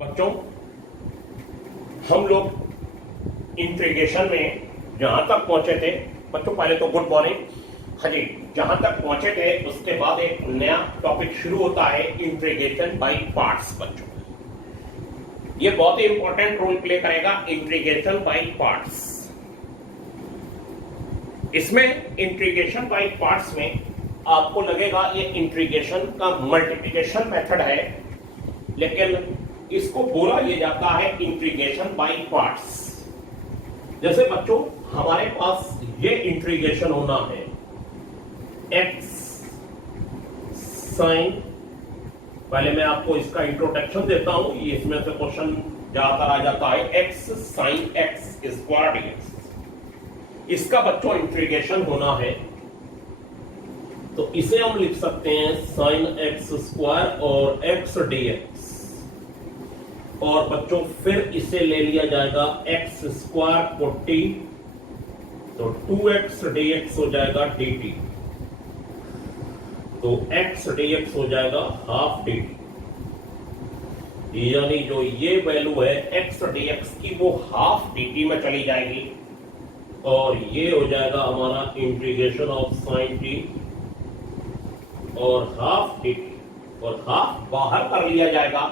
बच्चों, हम लोग इंटीग्रेशन में जहां तक पहुंचे थे, बच्चों पहले तो गुड मॉर्निंग। हाँ जी, जहां तक पहुंचे थे उसके बाद एक नया टॉपिक शुरू होता है, इंटीग्रेशन बाय पार्ट्स। बच्चों, ये बहुत ही इंपॉर्टेंट रोल प्ले करेगा, इंटीग्रेशन बाय पार्ट्स। इसमें इंटीग्रेशन बाय पार्ट्स में आपको लगेगा ये इंटीग्रेशन का मल्टीप्लिकेशन मेथड है, लेकिन इसको बोला यह जाता है इंटीग्रेशन बाय पार्ट्स। जैसे बच्चों, हमारे पास ये इंटीग्रेशन होना है x साइन, पहले मैं आपको इसका इंट्रोडक्शन देता हूं, ये इसमें से क्वेश्चन ज्यादातर आ जाता है, x sine x square dx। इसका बच्चों इंटीग्रेशन होना है, तो इसे हम लिख सकते हैं साइन x स्क्वायर और x dx। और बच्चों फिर इसे ले लिया जाएगा x स्क्वायर को t, तो 2x dx हो जाएगा dt, तो x dx हो जाएगा हाफ dt। यानी जो ये वैल्यू है x dx की वो हाफ dt में चली जाएगी, और ये हो जाएगा हमारा इंटीग्रेशन ऑफ साइन t और हाफ dt, और हाफ बाहर कर लिया जाएगा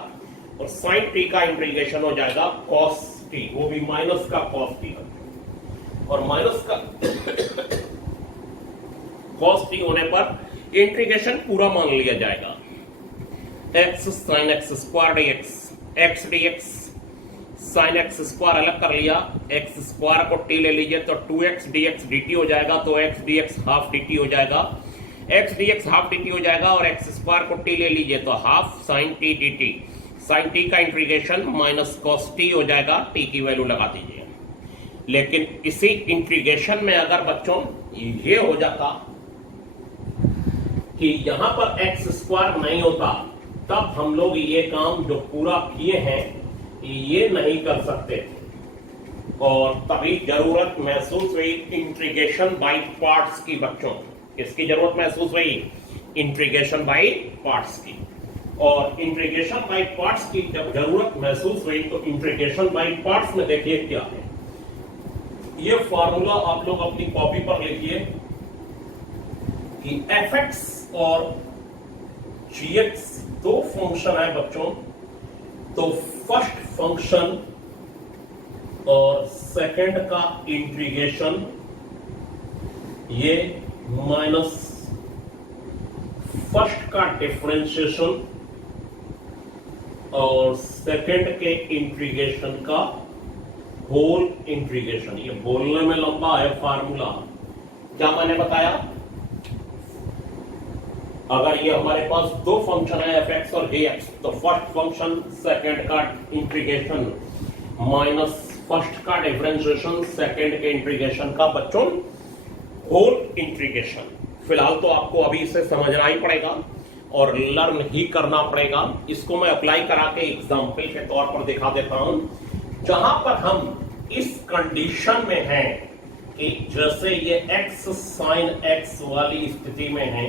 और साइन टी का इंटीग्रेशन हो जाएगा कॉस टी, वो भी माइनस का कॉस टी, और माइनस का कॉस टी होने पर इंटीग्रेशन पूरा मान लिया जाएगा। X sine x square dx, x dx sine x square अलग कर लिया, एक्स स्क्वायर को टी ले लीजिए तो 2x dx dt हो जाएगा, तो x dx हाफ dt हो जाएगा, x dx हाफ dt हो जाएगा, और x स्क्वायर को t ले लीजिए तो half sine t dt, sine t का इंटीग्रेशन माइनस कॉस टी हो जाएगा, टी की वैल्यू लगा दीजिए। लेकिन इसी इंटीग्रेशन में अगर बच्चों ये हो जाता कि यहां पर एक्स स्क्वायर नहीं होता, तब हम लोग ये काम जो पूरा किए हैं ये नहीं कर सकते थे, और तभी जरूरत महसूस हुई इंटीग्रेशन बाय पार्ट्स की। बच्चों, किसकी जरूरत महसूस हुई? इंटीग्रेशन बाय पार्ट्स की। और इंटीग्रेशन बाय पार्ट्स की जब जरूरत महसूस हुई तो इंटीग्रेशन बाय पार्ट्स में देखिए क्या है, ये फॉर्मूला आप लोग अपनी कॉपी पर लिखिए कि fx और gx दो फंक्शन है बच्चों, तो फर्स्ट फंक्शन और सेकंड का इंटीग्रेशन ये माइनस फर्स्ट का डिफरेंशिएशन और सेकंड के इंटीग्रेशन का होल इंटीग्रेशन। ये बोलने में लंबा है फॉर्मूला, क्या मैंने बताया? अगर ये हमारे पास दो फंक्शन है fx और gx, तो फर्स्ट फंक्शन सेकंड का इंटीग्रेशन माइनस फर्स्ट का डिफरेंशिएशन सेकंड के इंटीग्रेशन का बच्चों होल इंटीग्रेशन। फिलहाल तो आपको अभी इसे समझना ही पड़ेगा और लर्न ही करना पड़ेगा। इसको मैं अप्लाई करा के एग्जाम्पल के तौर पर दिखा देता हूं, जहां पर हम इस कंडीशन में हैं कि जैसे ये x साइन x वाली स्थिति में है,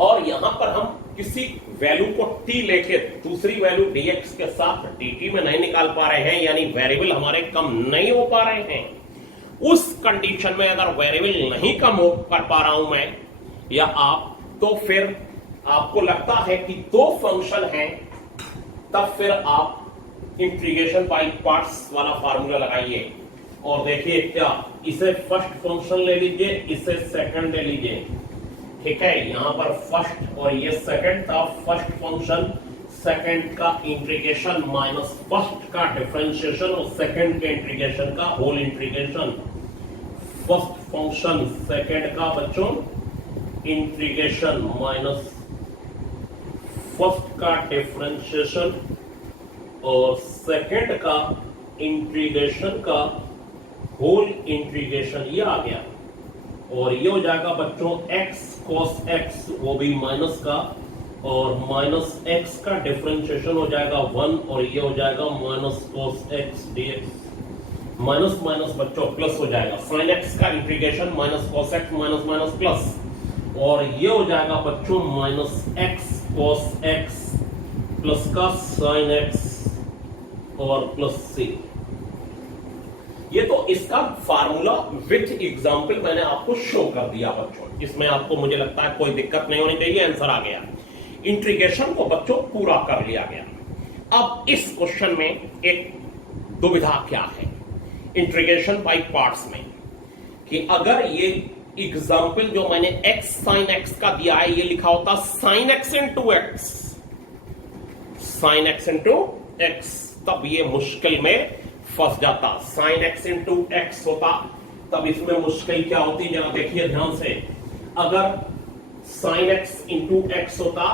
और यहां पर हम किसी वैल्यू को t लेके दूसरी वैल्यू dx के साथ dt में नहीं निकाल पा रहे हैं, यानी वेरिएबल हमारे कम नहीं हो पा रहे हैं। उस कंडीशन में अगर वेरिएबल नहीं कम हो कर पा रहा हूं मैं या आप, तो फिर आपको लगता है कि दो फंक्शन हैं, तब फिर आप इंटीग्रेशन बाय पार्ट्स वाला फार्मूला लगाइए और देखिए क्या, इसे फर्स्ट फंक्शन ले लीजिए, इसे सेकंड ले लीजिए, ठीक है। यहां पर फर्स्ट और ये सेकंड था, फर्स्ट फंक्शन सेकंड का इंटीग्रेशन माइनस फर्स्ट का डिफरेंशिएशन और सेकंड के इंटीग्रेशन का whole integration. First function second का बच्चों इंटीग्रेशन माइनस फर्स्ट का डिफरेंशिएशन और सेकंड का इंटीग्रेशन का होल इंटीग्रेशन, ये आ गया। और ये हो जाएगा बच्चों x cos x, वो भी माइनस का, और माइनस x का डिफरेंशिएशन हो जाएगा 1, और ये हो जाएगा minus cos x dx। Minus minus बच्चों प्लस हो जाएगा, साइन x का integration minus cos x minus minus plus, और ये हो जाएगा बच्चों minus x cos x plus का साइन एक्स और प्लस सी। ये तो इसका फार्मूला विथ एग्जाम्पल मैंने आपको शो कर दिया बच्चों। इसमें आपको मुझे लगता है कोई दिक्कत नहीं होनी चाहिए, आंसर आ गया। इंटीग्रेशन को बच्चों पूरा कर लिया गया। अब इस क्वेश्चन में एक दुविधा क्या है इंटीग्रेशन बाय पार्ट्स में, कि अगर ये एग्जाम्पल जो मैंने x साइन x का दिया है, ये लिखा होता sine x into x, sine x into x, तब ये मुश्किल में फंस जाता। साइन x इंटू एक्स होता तब इसमें मुश्किल क्या होती, जरा देखिए ध्यान से। अगर साइन x इंटू एक्स होता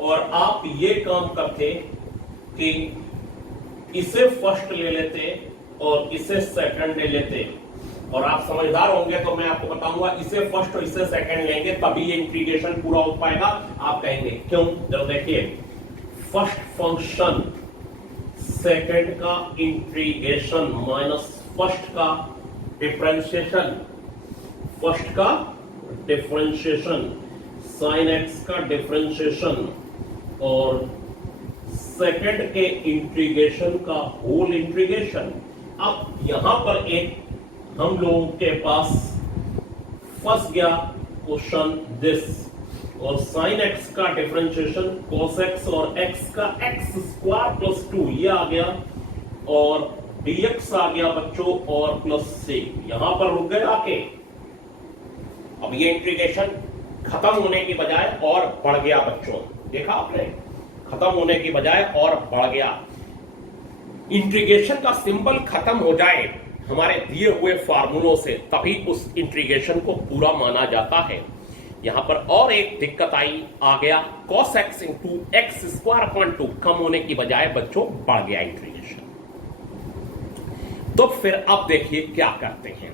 और आप ये काम करते कि इसे फर्स्ट ले लेते और इसे सेकंड ले लेते, और आप समझदार होंगे तो मैं आपको बताऊंगा इसे फर्स्ट और इसे सेकंड लेंगे तभी ये इंटीग्रेशन पूरा हो पाएगा। आप कहेंगे क्यों, जरा देखिए। फर्स्ट फंक्शन सेकंड का इंटीग्रेशन माइनस फर्स्ट का डिफरेंशिएशन, फर्स्ट का डिफरेंशिएशन, साइन एक्स का डिफरेंशिएशन और सेकंड के इंटीग्रेशन का होल इंटीग्रेशन। अब यहां पर एक हम लोगों के पास फंस गया क्वेश्चन दिस, और साइन एक्स का डिफरेंशिएशन cos x और x का x स्क्वायर प्लस 2 ये आ गया, और dx आ गया बच्चों और प्लस c। यहां पर रुक गए आके। अब ये इंटीग्रेशन खत्म होने की बजाय और बढ़ गया बच्चों, देखा आपने, खत्म होने की बजाय और बढ़ गया। इंटीग्रेशन का सिंबल खत्म हो जाए हमारे दिए हुए फार्मूलों से तभी उस इंटीग्रेशन को पूरा माना जाता है। यहां पर और एक दिक्कत आई, आ गया cos x into x square upon 2, कम होने की बजाय बच्चों बढ़ गया इंटीग्रेशन। तो फिर अब देखिए क्या करते हैं।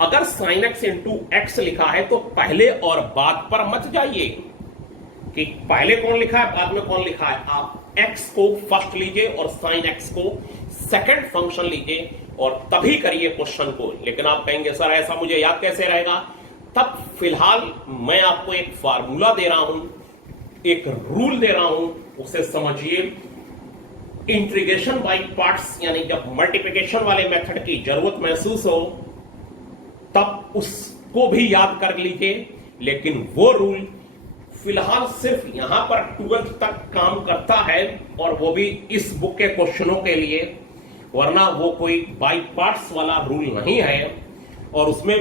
अगर sin x इंटू एक्स लिखा है तो पहले और बाद पर मत जाइए कि पहले कौन लिखा है बाद में कौन लिखा है। आप x को फर्स्ट लीजिए और sin x को सेकंड फंक्शन लीजिए और तभी करिए क्वेश्चन को। लेकिन आप कहेंगे सर ऐसा मुझे याद कैसे रहेगा, तब फिलहाल मैं आपको एक फार्मूला दे रहा हूं, एक रूल दे रहा हूं, उसे समझिए। इंटीग्रेशन बाय पार्ट्स, यानी जब मल्टीप्लिकेशन वाले मेथड की जरूरत महसूस हो तब उसको भी याद कर लीजिए। लेकिन वो रूल फिलहाल सिर्फ यहां पर 12th तक काम करता है, और वो भी इस बुक के क्वेश्चनों के लिए, वरना वो कोई बाय पार्ट्स वाला रूल नहीं है। और उसमें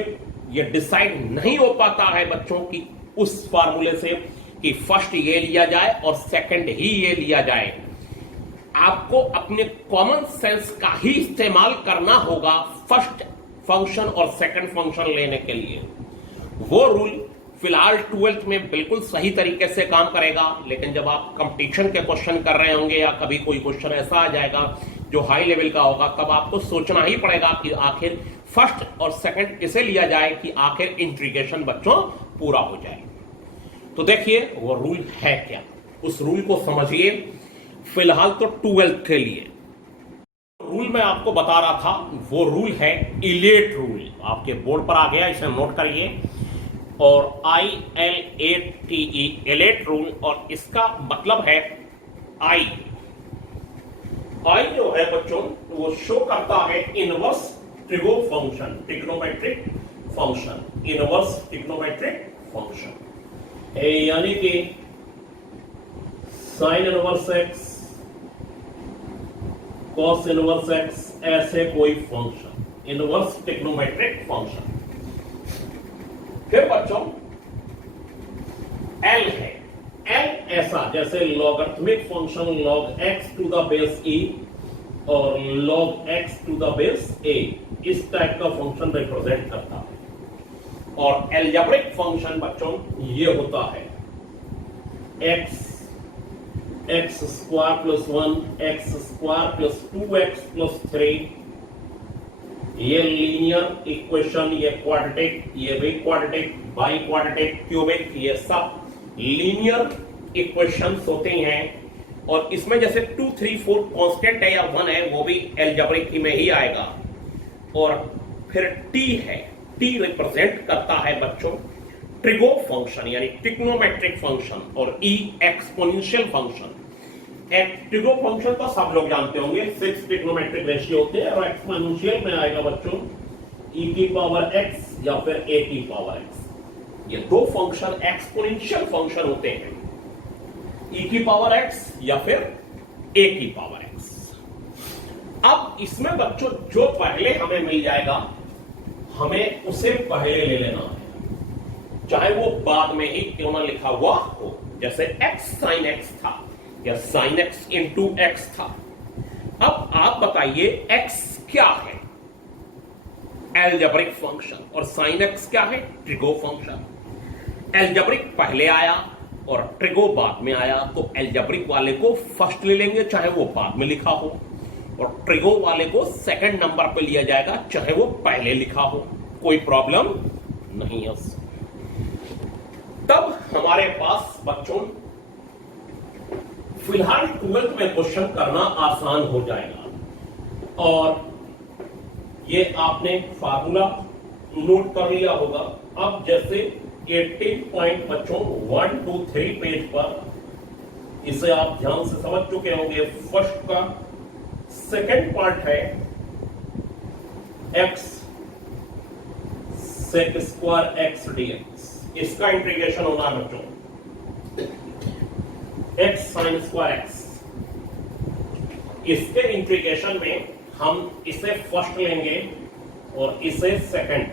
ये डिसाइड नहीं हो पाता है बच्चों की उस फार्मूले से कि फर्स्ट ये लिया जाए और सेकंड ही ये लिया जाए। आपको अपने कॉमन सेंस का ही इस्तेमाल करना होगा फर्स्ट फंक्शन और सेकंड फंक्शन लेने के लिए। वो रूल फिलहाल 12th में बिल्कुल सही तरीके से काम करेगा, लेकिन जब आप कंपटीशन के क्वेश्चन कर रहे होंगे या कभी कोई क्वेश्चन ऐसा आ जाएगा जो हाई लेवल का होगा, तब आपको सोचना ही पड़ेगा कि आखिर फर्स्ट और सेकंड किसे लिया जाए कि आखिर इंटीग्रेशन बच्चों पूरा हो जाए। तो देखिए वो रूल है क्या, उस रूल को समझिए। फिलहाल तो 12th के लिए रूल मैं आपको बता रहा था, वो रूल है इलेट रूल। आपके बोर्ड पर आ गया, इसे नोट करिए। और ILATE इलेट रूल, और इसका मतलब है आई जो है बच्चों वो शो करता है inverse trigo function, trigonometric function, inverse trigonometric function. यानी कि sine inverse x, cos inverse x, ऐसे कोई फंक्शन, इनवर्स ट्रिग्नोमेट्रिक फंक्शन। फिर बच्चों L है, L ऐसा जैसे logarithmic function log x to the base e और log x to the base a, इस टाइप का फंक्शन रिप्रेजेंट करता है। और एल्जेब्रिक फंक्शन बच्चों ये होता है x square plus 1, x square plus 2x plus 3, ये लीनियर इक्वेशन, ये क्वाड्रेटिक, ये भी क्वाड्रेटिक, बाई क्वाड्रेटिक, क्यूबिक, ये सब लीनियर इक्वेशंस होते हैं। और इसमें जैसे 2, 3, 4 कांस्टेंट है या 1 है, वो भी एल्जेब्रिक में ही आएगा। और फिर t है, t रिप्रेजेंट करता है बच्चों ट्रिगो फंक्शन यानी ट्रिग्नोमेट्रिक फंक्शन, और e exponential function. Trigo function तो सब लोग जानते होंगे, 6 ट्रिग्नोमेट्रिक रेशियो होते हैं और एक्सपोनेंशियल में आएगा बच्चों e की पावर x या फिर a की पावर x। ये दो फंक्शन एक्सपोनेंशियल फंक्शन होते हैं, e की पावर x या फिर a की पावर x। अब इसमें बच्चों जो पहले हमें मिल जाएगा हमें उसे पहले ले लेना है, चाहे वो बाद में ही क्यों ना लिखा हुआ हो, जैसे x sin x था या sin x इंटू x था। अब आप बताइए x क्या है? एल्जेब्रिक फंक्शन, और sin x क्या है? Trigo function. एल्जेब्रिक पहले आया और ट्रिगो बाद में आया, तो एल्जेब्रिक वाले को फर्स्ट ले लेंगे चाहे वो बाद में लिखा हो, और ट्रिगो वाले को सेकंड नंबर पे लिया जाएगा चाहे वो पहले लिखा हो, कोई प्रॉब्लम नहीं है। तब हमारे पास बच्चों फिलहाल 12th में क्वेश्चन करना आसान हो जाएगा, और ये आपने फार्मूला नोट कर लिया होगा। अब जैसे 18 पॉइंट बच्चों 1 2 3 पेज पर इसे आप ध्यान से समझ चुके होंगे। फर्स्ट का सेकंड पार्ट है x sec square x dx, इसका इंटीग्रेशन होना है बच्चों x sin स्क्वायर x। इसके इंटीग्रेशन में हम इसे फर्स्ट लेंगे और इसे सेकंड।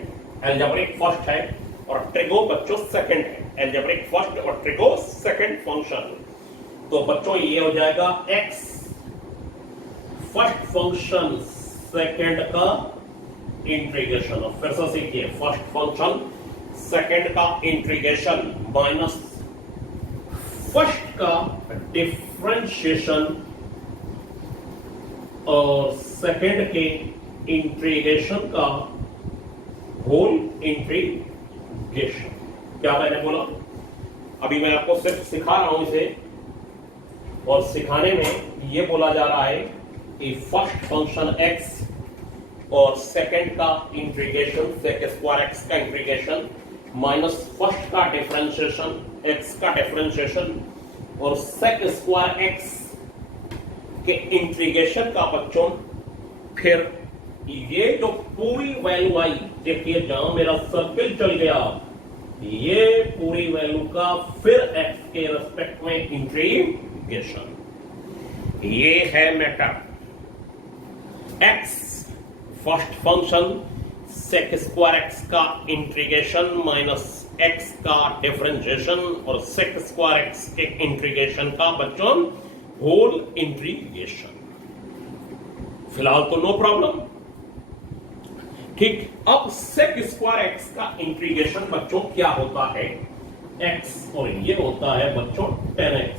एल्जेब्रिक फर्स्ट है और ट्रिगो बच्चों सेकंड है, एल्जेब्रिक फर्स्ट और ट्रिगो सेकंड फंक्शन। तो बच्चों ये हो जाएगा x फर्स्ट फंक्शन सेकंड का इंटीग्रेशन। और फिर से सीखिए, फर्स्ट फंक्शन सेकंड का इंटीग्रेशन माइनस फर्स्ट का डिफरेंशिएशन और सेकंड के इंटीग्रेशन का होल इंटीग्रेशन। क्या मैंने बोला? अभी मैं आपको सिर्फ सिखा रहा हूं इसे, और सिखाने में ये बोला जा रहा है कि फर्स्ट फंक्शन x और सेकंड का इंटीग्रेशन sec स्क्वायर x का इंटीग्रेशन माइनस फर्स्ट का डिफरेंशिएशन x का डिफरेंशिएशन और sec स्क्वायर x के इंटीग्रेशन का बच्चों। फिर ये जो पूरी वैल्यू आई, देखिए जहां मेरा सर्किल चल गया, ये पूरी वैल्यू का फिर x के रेस्पेक्ट में इंटीग्रेशन। ये है matter. x first function sec square x का इंटीग्रेशन माइनस x का डिफरेंशिएशन और sec स्क्वायर x के इंटीग्रेशन का बच्चों होल इंटीग्रेशन। फिलहाल तो नो प्रॉब्लम, ठीक। अब sec स्क्वायर x का इंटीग्रेशन बच्चों क्या होता है? x, और ये होता है बच्चों 10x,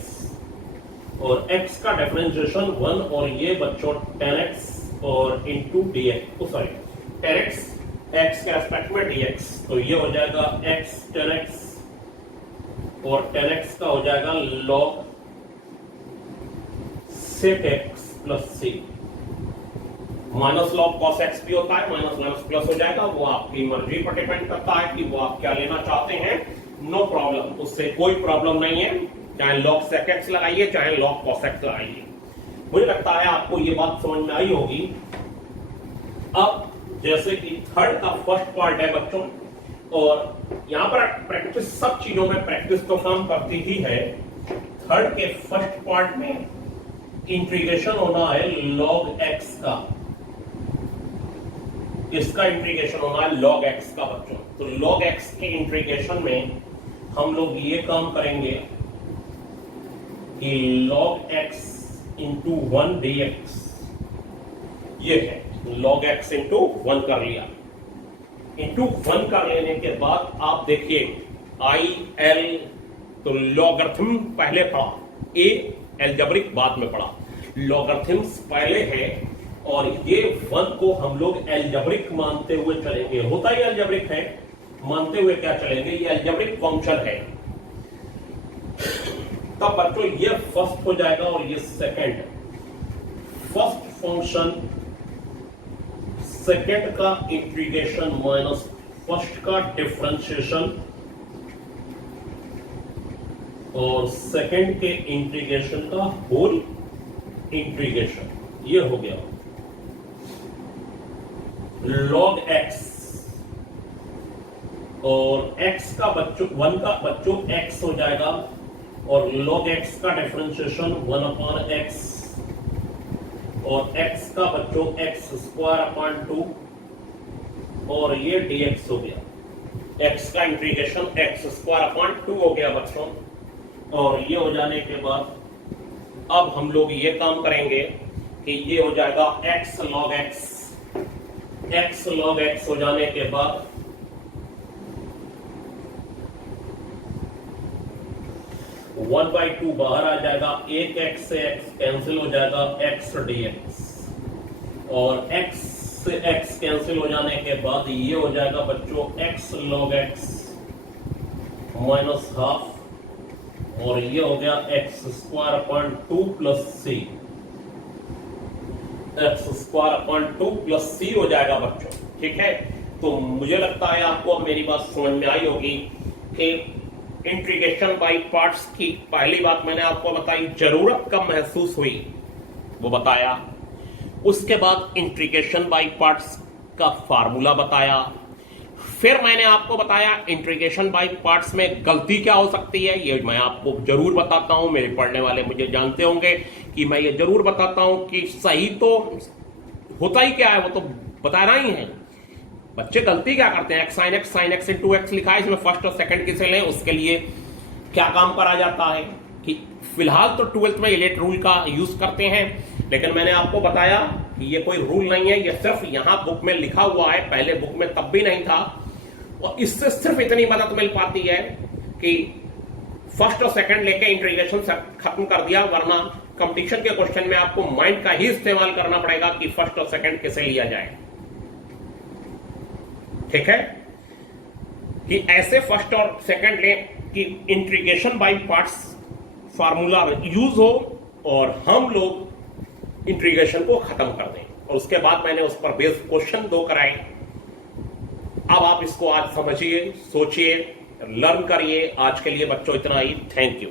और x का डिफरेंशिएशन 1, और ये बच्चों 10x और into dx, sorry 10x x के रेस्पेक्ट में dx, तो ये हो जाएगा x 10x और 10x का हो जाएगा log sec x plus c। Minus log cos x भी होता है, माइनस माइनस प्लस हो जाएगा, वो आपकी मर्जी पर डिपेंड करता है कि वो आप क्या लेना चाहते हैं। नो प्रॉब्लम, उससे कोई प्रॉब्लम नहीं है, चाहे log sec x लगाइए चाहे log cos x लगाइए। मुझे लगता है आपको ये बात समझ में आई होगी। अब जैसे कि थर्ड का फर्स्ट पार्ट है बच्चों, और यहां पर प्रैक्टिस, सब चीजों में प्रैक्टिस तो काम करती ही है। थर्ड के फर्स्ट पार्ट में इंटीग्रेशन होना है log x का, इसका इंटीग्रेशन होना है log x का बच्चों। तो log x के इंटीग्रेशन में हम लोग ये काम करेंगे कि log x इंटू 1 dx, ये है log x इंटू 1 कर लिया। इंटू 1 कर लेने के बाद आप देखिए i l, तो लॉगरिथम पहले पढ़ा, a एल्जेब्रिक बाद में पढ़ा, लॉगरिथम्स पहले है, और ये 1 को हम लोग एल्जेब्रिक मानते हुए चलेंगे। होता ही एल्जेब्रिक है, मानते हुए क्या चलेंगे, ये एल्जेब्रिक फंक्शन है। तब बच्चों ये फर्स्ट हो जाएगा और ये सेकंड। फर्स्ट फंक्शन सेकंड का इंटीग्रेशन माइनस फर्स्ट का डिफरेंशिएशन और सेकंड के इंटीग्रेशन का होल इंटीग्रेशन, ये हो गया log x, और x का बच्चों 1 का बच्चों x हो जाएगा, और log x का डिफरेंशिएशन 1/x, और x का बच्चों x²/2, और ये dx हो गया। x का इंटीग्रेशन x²/2 हो गया बच्चों। और ये हो जाने के बाद अब हम लोग ये काम करेंगे कि ये हो जाएगा x log x, x log x हो जाने के बाद 1/2 बाहर आ जाएगा, एक x से x कैंसिल हो जाएगा, x dx, और x से x कैंसिल हो जाने के बाद ये हो जाएगा बच्चों x log x -12, और ये हो गया x²/2 plus c, x²/2 plus c हो जाएगा बच्चों। ठीक है, तो मुझे लगता है आपको अब मेरी बात समझ में आई होगी कि इंटीग्रेशन बाय पार्ट्स की पहली बात मैंने आपको बताई, जरूरत कब महसूस हुई वो बताया, उसके बाद इंटीग्रेशन बाय पार्ट्स का फार्मूला बताया, फिर मैंने आपको बताया इंटीग्रेशन बाय पार्ट्स में गलती क्या हो सकती है, ये मैं आपको जरूर बताता हूं, मेरे पढ़ने वाले मुझे जानते होंगे कि मैं ये जरूर बताता हूं कि सही तो होता ही क्या है वो तो बताना ही है। बच्चे गलती क्या करते हैं, x sin x into x लिखा है, इसमें फर्स्ट और सेकंड किसे लें, उसके लिए क्या काम करा जाता है कि फिलहाल तो 12th में इलेट रूल का यूज करते हैं, लेकिन मैंने आपको बताया कि ये कोई रूल नहीं है, ये सिर्फ यहां बुक में लिखा हुआ है, पहले बुक में तब भी नहीं था। और इससे सिर्फ इतनी मदद मिल पाती है कि फर्स्ट और सेकंड लेके इंटीग्रेशन खत्म कर दिया, वरना कंपटीशन के क्वेश्चन में आपको माइंड का ही इस्तेमाल करना पड़ेगा कि फर्स्ट और सेकंड कैसे लिया जाए। ठीक है, कि ऐसे फर्स्ट और सेकंड ले कि integration by parts formula use हो और हम लोग इंटीग्रेशन को खत्म कर दें, और उसके बाद मैंने उस पर बेस्ड क्वेश्चन 2 कराए। अब आप इसको आज समझिए, सोचिए, लर्न करिए। आज के लिए बच्चों इतना ही। Thank you.